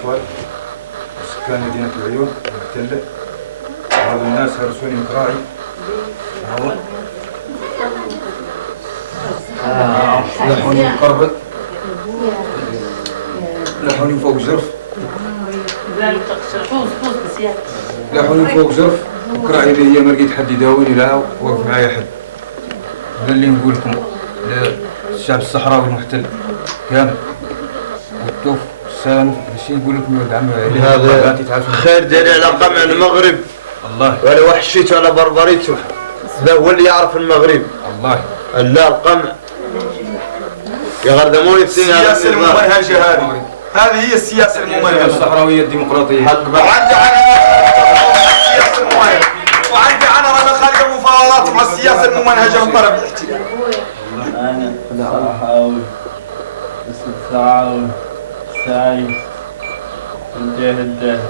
الإخوان وسكان مدينة العيون المحتلة. هذا الناس هرسوني مكراعي. لحوني مقربل، لحوني فوق جرف، لحوني فوق جرف، مكراعي اللي هي ما لقيت حد يداويني لها وقف معايا حد. هذا اللي نقول لكم للشعب الصحراوي المحتل كامل والطوف السالم، ماشي نقول لكم يا ولد عمي هذا خير داري على قمع المغرب الله، ولا وحشيته ولا بربريته، ذا هو اللي يعرف المغرب الله. لا القمع يغردموني السياسة الممنهجة هذه هي السياسة الممنهجة الصحراوية الديمقراطية. وعندي السياسة الممنهجة، وعندي أنا رانا خارج مفاوضات مع السياسة الممنهجة من طرف الاحتلال. أنا صحراوي صحراوي سعيد وجهده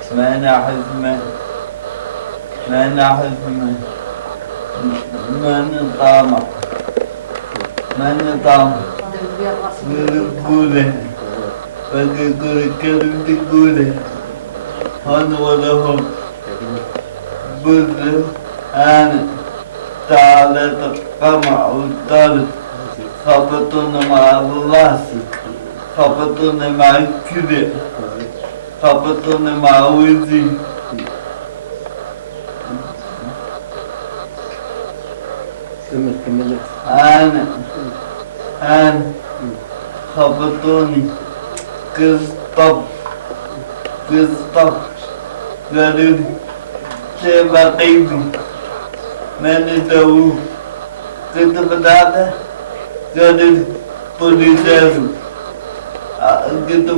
اسمعنا حزمة اسمعنا حزمة من طامع من طامع بالقولة فالقولة كلمة القولة هون ولهم بذل أنا تعالى القمع والطالب خبطونا مع الله خبطونا مع الكذب خبطونا مع وزي أنا خبطوني قصطب قالوا لي شبه قيدي ما ندوه كنت بدأت قالوا لي بوليسارو قلت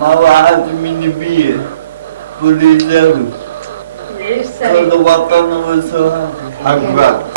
ما واحد من بيه بوليسارو كل وطن وسوها حق بعد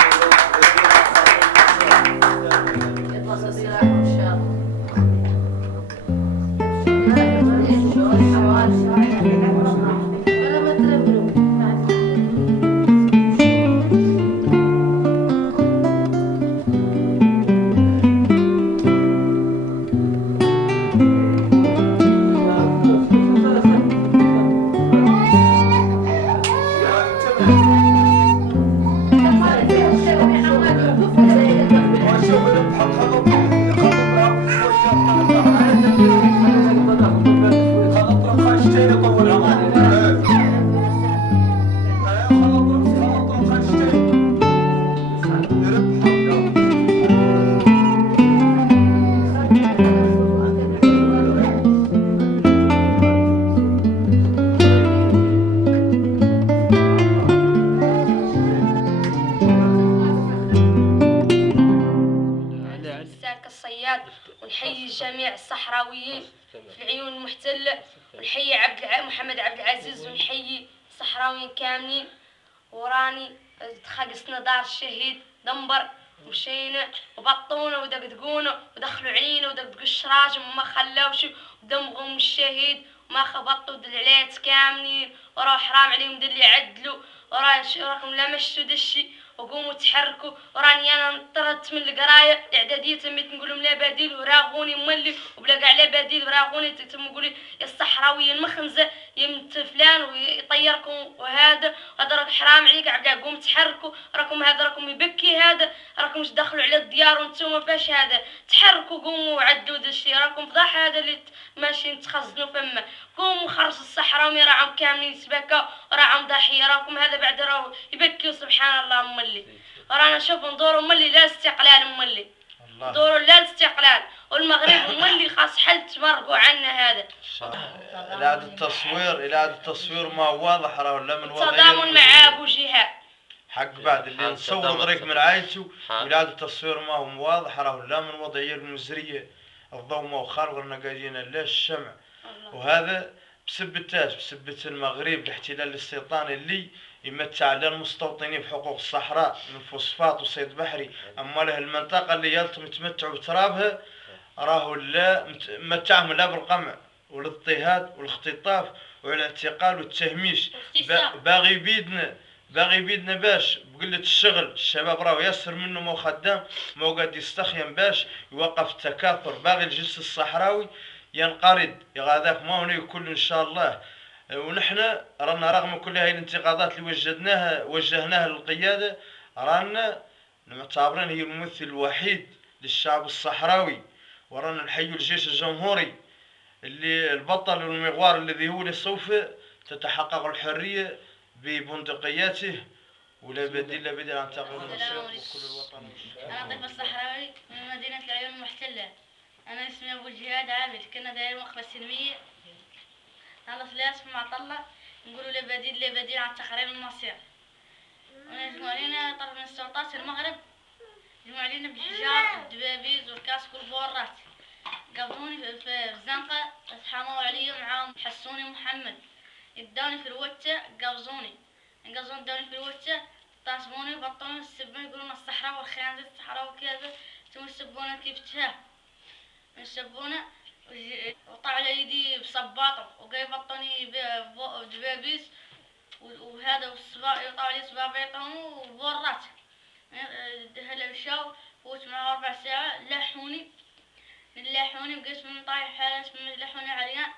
ونحيي جميع الصحراويين في العيون المحتلة، ونحيي محمد عبد العزيز، ونحيي الصحراويين كاملين. وراني تخلصنا دار الشهيد دنبر، مشينا وبطونا ودقدقونا ودخلوا علينا ودقدقوا الشراج وما خلاوش ودمغهم الشهيد وما خبطوا دلعلات كاملين، وراه حرام عليهم دل يعدلوا، راكم لمشوا دشي وقوموا تحركوا. وراني انا انطردت من القرايه الاعداديه، تميت نقول لهم لا بديل وراغوني مولي وبلا كاع لا بديل وراغوني. تم يقولي يا الصحراويه المخنزه يمت فلان ويطيركم وهذا راك حرام عليك عبد قوم تحركوا، راكم هذا راكم يبكي، هذا راكم مش دخلوا على الديار وانتم فاش هذا تحركوا قوموا وعدلوا ذا الشيء، راكم فضاح هذا اللي ماشيين تخزنوا فما. قوموا خرجوا الصحراوي راهم كاملين سبكه وراهم ضحيه، راكم هذا بعد راهو يبكيوا سبحان الله. مولي ورانا نشوف ندوروا مولي لا استقلال، مولي ندوروا لا الاستقلال، والمغرب مولي خاص حل تمرقوا عنا هذا. إعادة التصوير ما هو واضح راه لا من وضعية تضامن مع ابو جهاد حق بعد اللي نصور طريق من عائلته. إعادة التصوير ما هو واضح راه لا من وضعية المزرية، الضوء ما هو خارج لنا قاعدين لا الشمع، وهذا بسبة المغرب الاحتلال الاستيطاني اللي يمتع على المستوطنين بحقوق الصحراء من فوسفات وصيد بحري. اما له المنطقه اللي يلتم يتمتعوا بترابها راهو لا متعهم لا بالقمع والاضطهاد والاختطاف والاعتقال والتهميش. باغي بيدنا باش بقلة الشغل الشباب راهو ياسر منه مو خدام مو قاعد يستخيم باش يوقف التكاثر. باغي الجنس الصحراوي ينقرض هذاك ما هو كل ان شاء الله. ونحن رانا رغم كل هاي الانتقادات اللي وجهناها للقياده رانا معتبرين هي الممثل الوحيد للشعب الصحراوي، ورانا نحيي الجيش الجمهوري اللي البطل والمغوار الذي هو اللي سوف تتحقق الحريه ببندقياته ولا بديل عن تغيير المصير وكل الوطن. أنا طفل صحراوي من مدينة العيون المحتلة. أنا اسمي أبو جهاد عابد. كنا دايرين وقفة سلمية على ثلاث مع طلة نقولوا لا بديل عن تحرير المصير. ونجمعوا علينا طرف من السلطات المغرب، جمعوا علينا بالحجار والدبابيز والكاسك والبورات. قبضوني في الزنقة، اتحاموا علي معاهم حسوني محمد. ادوني في الوتة قبضوني ادوني في الوتة، طاسبوني وبطلوا يسبون يقولون الصحراء والخيانة الصحراء وكذا، ثم يسبونا كيف تاه يسبونا وطلع على يدي بصباطه وقاي بطني بدبابيس وهذا والصباع يقطعوا علي صبابيطهم وبورات. هلا مشاو فوت معه 4 ساعة لحوني بقيت من طايح حالة لحوني عريان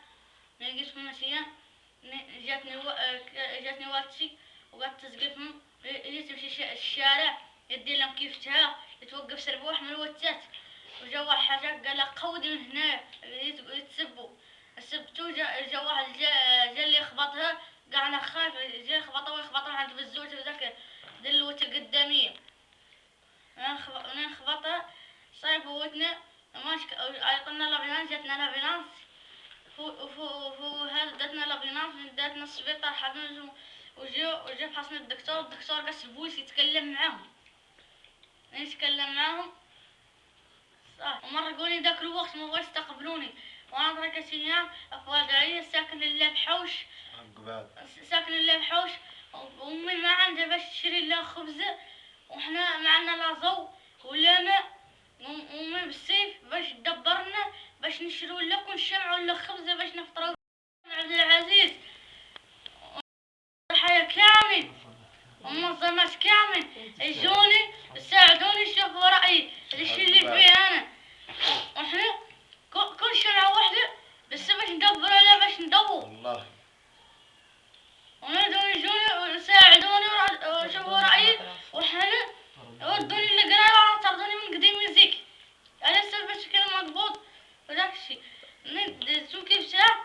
لقيت من مسيان. جاتني واتسي وقعدت تسقفهم اللي تمشي الشارع يدي لهم كيف تها يتوقف سربوح من الوتات وجا واحد حاجة قال لك قودي من هنا يتسبوا سبتو. جا واحد جا اللي يخبطها قال انا خايف جا يخبطها عند بالزوت ذاك دلوت القدامية انا خبطها صايب فوتنا ماشي عيطنا لافينانس جاتنا لافينانس فو هذا داتنا لافينانس داتنا السبيطار حبنا وجا فحصنا الدكتور قاس البوليس يتكلم معاهم صح. ومرة قولي ذاك الوقت ما بغاش يستقبلوني وانا تركت ايام افوالقعية ساكن اللي بحوش وامي ما عندها باش تشري لها خبزة وحنا ما عندنا لا ضو ولا ماء، وامي بالسيف باش تدبرنا باش نشرو لكم الشمع ولا خبزة باش نفطروا. عبد العزيز الحياة كامل ومنظمات كامل يجوني يساعدوني يشوفوا رأيي الشي اللي فيه انا، وحنا كل شمعة واحدة بس باش ندبر عليها باش ندور والله. ونادوا يجوني ويساعدوني ويشوفوا رأيي وحنا ودوني للقراية وطردوني من قديم يزيك على اساس باش كان مضبوط وداك الشي. شو كيف شاف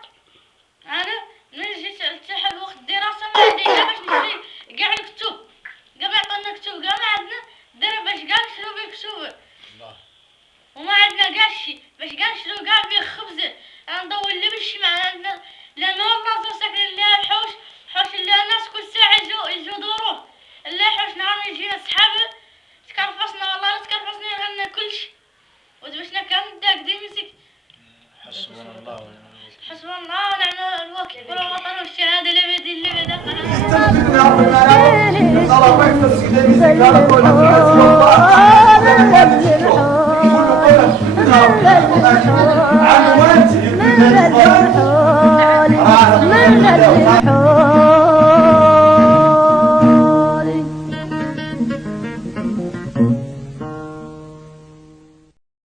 انا من جيت التحق وقت الدراسة ما عندي باش نشري كاع الكتب قبل عطانا كتب كاع ما عندنا درب باش كاع نشرو بيه كتب وما عندنا كاع شي باش كاع نشرو كاع بيه خبزة. انا ندور اللي بالشي ما عندنا لا نور ناس ساكنين لها الحوش اللي الناس كل ساعة يجوا دوروه اللي حوش نهار يجينا سحابة تكرفصنا والله تكرفصنا عندنا كلشي ودبشنا كامل داك ديمسك. حسبنا الله ونعم الوكيل والوطن والشهادة اللي بدأ عن